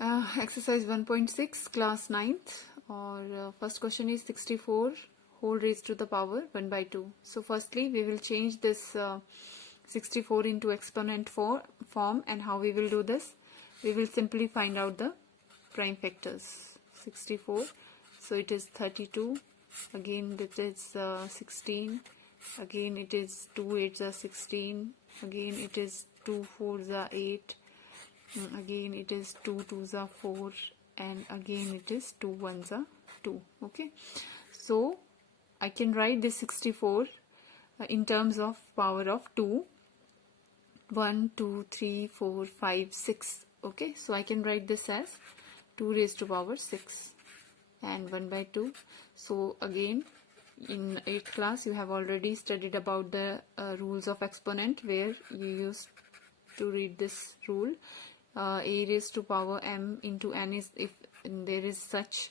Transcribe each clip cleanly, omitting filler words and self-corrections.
Exercise 1.6 class 9th or first question is 64 whole raised to the power 1 by 2. So firstly we will change this 64 into exponent form, and how we will do this, we will simply find out the prime factors. 64, so it is 32, again this is 16, again it is 2 8s are 16, again it is 2 4s are 8, again it is 2 2s are 4, and again it is 2 1s are 2. Okay, so I can write this 64 in terms of power of 2, 1 2 3 4 5 6. Okay, so I can write this as 2 raised to power 6 and 1 by 2. So again, in 8th class you have already studied about the rules of exponent, where you used to read this rule, a raised to power m into n is, if there is such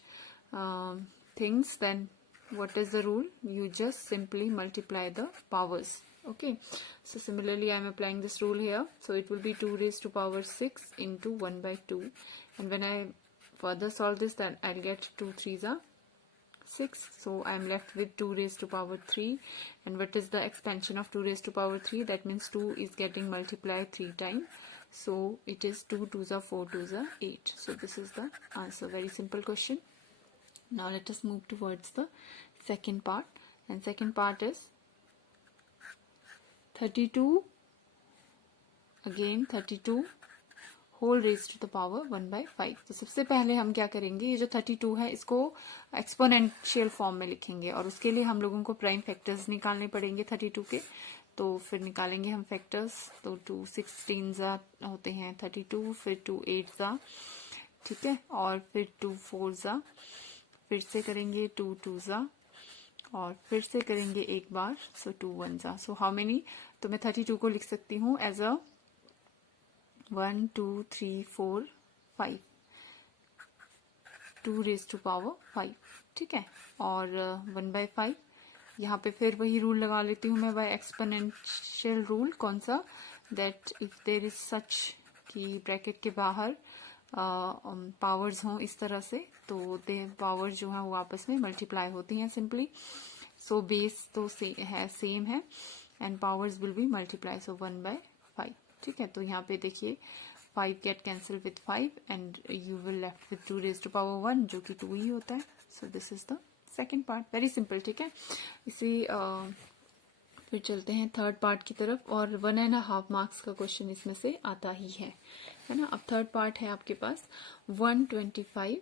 things, then what is the rule? You just simply multiply the powers. Okay, so similarly I am applying this rule here, so it will be 2 raised to power 6 into 1 by 2, and when I further solve this, then I'll get 2 3s are 6, so I am left with 2 raised to power 3. And what is the expansion of 2 raised to power 3? That means 2 is getting multiplied 3 times, so it is 2 2s are 4 2s are 8. So this is the answer. Very simple question. Now let us move towards the second part, and second part is 32, again 32 whole raise to the power 1 by 5. तो सबसे पहले हम क्या करेंगे, ये जो 32 है इसको एक्सपोनेंशियल फॉर्म में लिखेंगे, और उसके लिए हम लोगों को प्राइम फैक्टर्स निकालने पड़ेंगे 32 के. तो फिर निकालेंगे हम फैक्टर्स. तो 2 16 होते हैं 32, फिर 2 8 ठीक है, और फिर 2 4 फिर से करेंगे 2 2 और फिर से करेंगे एक बार, सो 2 1 सो हाउ मेनी. तो मैं 32 को लिख सकती हूँ as a 1 2 3 4 5, 2 raise to power 5. ठीक है, और 1 by 5 यहाँ पे फिर वही रूल लगा लेती हूँ मैं, बाय एक्सपोनेंशियल रूल. कौन सा? That if there is such कि ब्रैकेट के बाहर पावर्स हों इस तरह से, तो दे पावर्स जो है वो आपस में मल्टीप्लाई होती हैं सिंपली. सो बेस तो सेम है and powers will be multiply, so 1 by 5. ठीक है, तो यहाँ पे देखिए 5 get cancel with 5 and you will left with 2 raise to power 1, जो कि 2 ही होता है. So this is the second part. Very simple. ठीक है, इसी फिर चलते हैं थर्ड पार्ट की तरफ, और 1.5 मार्क्स का क्वेश्चन इसमें से आता ही है ना. अब थर्ड पार्ट है आपके पास 125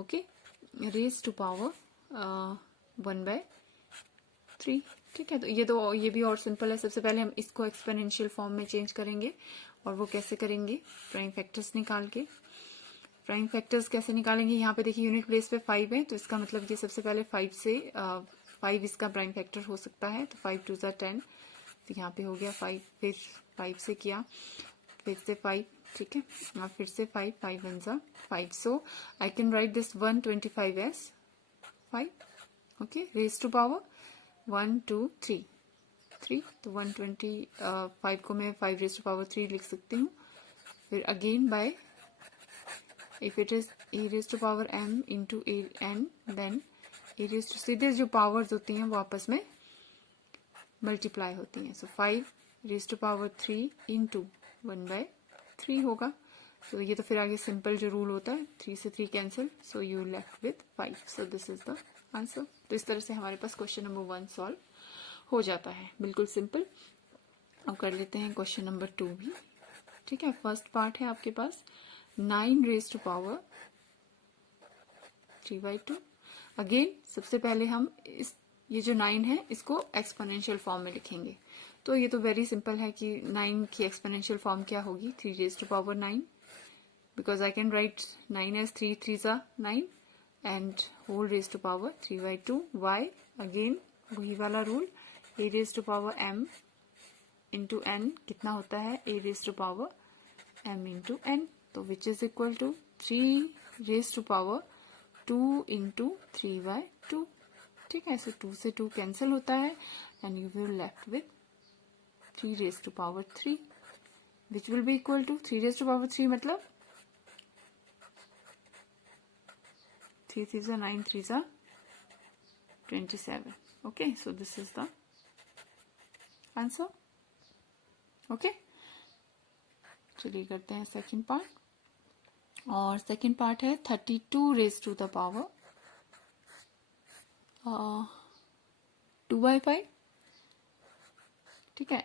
okay raise to power 1 by 3. ठीक है, तो ये भी और सिंपल है. सबसे पहले हम इसको एक्सपोनेंशियल फॉर्म में चेंज करेंगे, और वो कैसे करेंगे, प्राइम फैक्टर्स निकाल के. प्राइम फैक्टर्स कैसे निकालेंगे, यहाँ पे देखिए यूनिट प्लेस पे 5 है, तो इसका मतलब ये सबसे पहले 5 से 5 इसका प्राइम फैक्टर हो सकता है. तो 5 2 10, तो यहाँ पे हो गया 5, फिर 5 से किया, फिर से 5. ठीक है, और फिर से 5 5 1 5. So I can write this 125 as 5. Okay, raise to power 1 2 3. तो 125 को मैं 5 रेज टू पावर 3 लिख सकती हूँ. फिर again by, if it is a raise to power m into a n, then a raise to, सीधे जो पावर्स होती हैं वो आपस में मल्टीप्लाई होती हैं. So 5 raise to power 3 into 1 by 3 होगा. तो ये तो फिर आगे सिंपल जो रूल होता है, 3 से 3 cancel, so you left with 5. So this is the answer. तो इस तरह से हमारे पास क्वेश्चन नंबर 1 सॉल्व हो जाता है, बिल्कुल सिंपल. अब कर लेते हैं क्वेश्चन नंबर 2 भी. ठीक है, फर्स्ट पार्ट है आपके पास 9 raise to power 3 by 2. Again सबसे पहले हम ये जो 9 है इसको एक्सपोनेंशियल फॉर्म में लिखेंगे. तो ये तो वेरी सिंपल है कि 9 की एक्सपोनेंशियल फॉर्म क्या होगी, 3 raise to power 9, because I can write 9 as 3 3s are 9 and whole raised to power 3 by 2. y again वही वाला rule, a raised to power m into n कितना होता है, a raised to power m into n, तो which is equal to 3 raised to power 2 into 3 by 2. ठीक है, so 2 से 2 cancel होता है and you will left with 3 raised to power 3. Which will be equal to 3 raised to power 3 मतलब 3 3 जा 9 3 जा 27. Okay, so this is the answer. Okay, चलिए करते हैं सेकंड पार्ट. और सेकंड पार्ट है 32 raised to the power 2/5. ठीक है.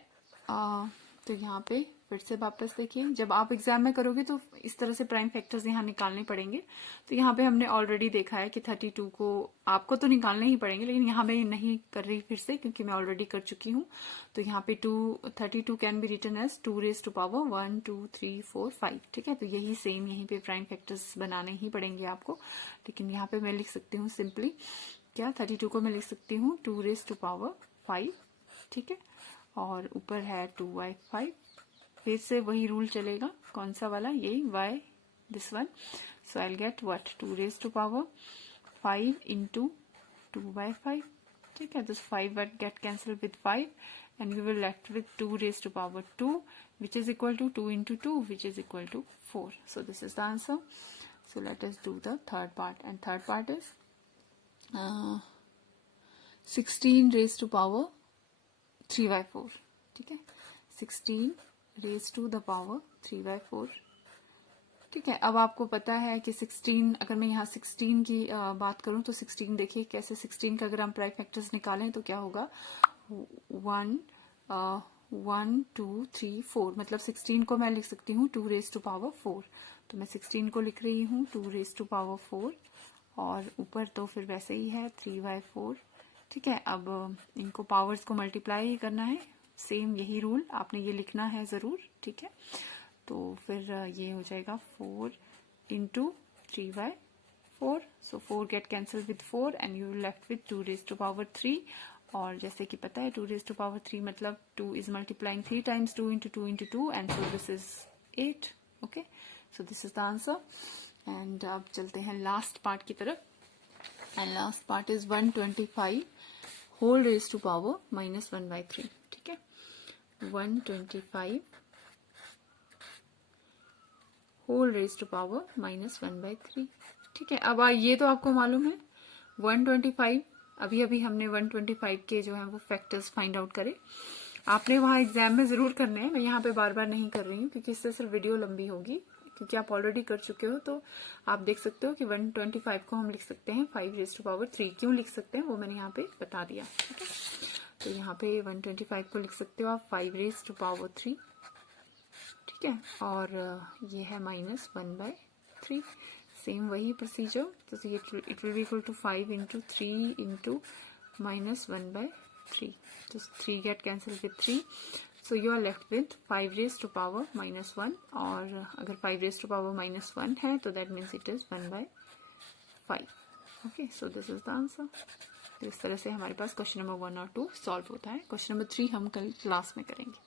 तो यहाँ पे फिर से वापस देखिए, जब आप एग्जाम में करोगे तो इस तरह से प्राइम फैक्टर्स यहाँ निकालने पड़ेंगे. तो यहाँ पे हमने ऑलरेडी देखा है कि 32 को आपको तो निकालने ही पड़ेंगे, लेकिन यहाँ मैं नहीं कर रही फिर से क्योंकि मैं ऑलरेडी कर चुकी हूँ. तो यहाँ पे 32 can be written as 2 raised to power 1 2 3 4 5. ठीक है. तो यही सेम यहीं पे प्राइम फैक्टर्स बनाने ही पड़ेंगे आपको. लेकिन यहाँ पे मैं लिख सकती हूँ सिंपली, क्या 32 को मैं लिख सकती हूँ 2 raised to power 5. ठीक है. और ऊपर है 2/5. फिर से वही रूल चलेगा, कौन सा वाला, यही y this one. So I will get what 2 raised to power 5 into 2/5. ठीक है. This 5 get cancelled with 5 and we will left with 2 raised to power 2 which is equal to 2 into 2 which is equal to 4. So this is the answer. So let us do the third part, and third part is 16 raised to power 3/4. ठीक है. 16 raised to the power 3/4. ठीक है. अब आपको पता है कि 16, अगर मैं यहाँ 16 की बात करूं तो 16 देखिए कैसे, 16 का अगर हम प्राइम फैक्टर्स निकालें तो क्या होगा, 1 1 2 3 4. मतलब 16 को मैं लिख सकती हूँ 2 raised to power 4. तो मैं 16 को लिख रही हूँ 2 raised to power 4, और ऊपर तो फिर वैसे ही है 3/4. ठीक है. अब इनको पावर्स को मल्टीप्लाई ही करना है, सेम यही रूल आपने ये लिखना है जरूर. ठीक है. तो फिर ये हो जाएगा 4 into 3/4. So 4 gate cancel with 4 and you left with 2 raised to power 3. और जैसे कि पता है 2 raised to power 3 मतलब 2 is multiplying 3 times 2 into 2 into 2, and so this is 8. Okay, so this is the answer. And अब चलते हैं last part की तरफ. And last part is 125 whole raised to power -1/3. ठीक है. 125 whole raised to power -1/3. ठीक है. अब ये तो आपको मालूम है 125. अभी अभी हमने 125 के जो है वो फैक्टर्स फाइंड आउट करे. आपने वहां एग्जाम में जरूर करने हैं, मैं यहाँ पे बार बार नहीं कर रही हूँ क्योंकि इससे सिर्फ वीडियो लंबी होगी, क्योंकि आप ऑलरेडी कर चुके हो. तो आप देख सकते हो कि 125 को हम लिख सकते हैं 5 raised to power 3. क्यों लिख सकते हैं वो मैंने यहाँ पे बता दिया. ठीक है. तो यहाँ पे 125 को लिख सकते हो आप 5 raised to power 3. ठीक है. और ये है -1/3. सेम वही प्रोसीजर. तो ये it will be equal to 5 into 3 into -1/3. तो 3 get cancel with 3. So you are left with 5 raised to power -1, और अगर 5 raised to power -1 है तो that means it is 1/5. Okay, so this is the answer. तो इस तरह से हमारे पास क्वेश्चन नंबर 1 और 2 सॉल्व होता है. क्वेश्चन नंबर 3 हम कल क्लास में करेंगे.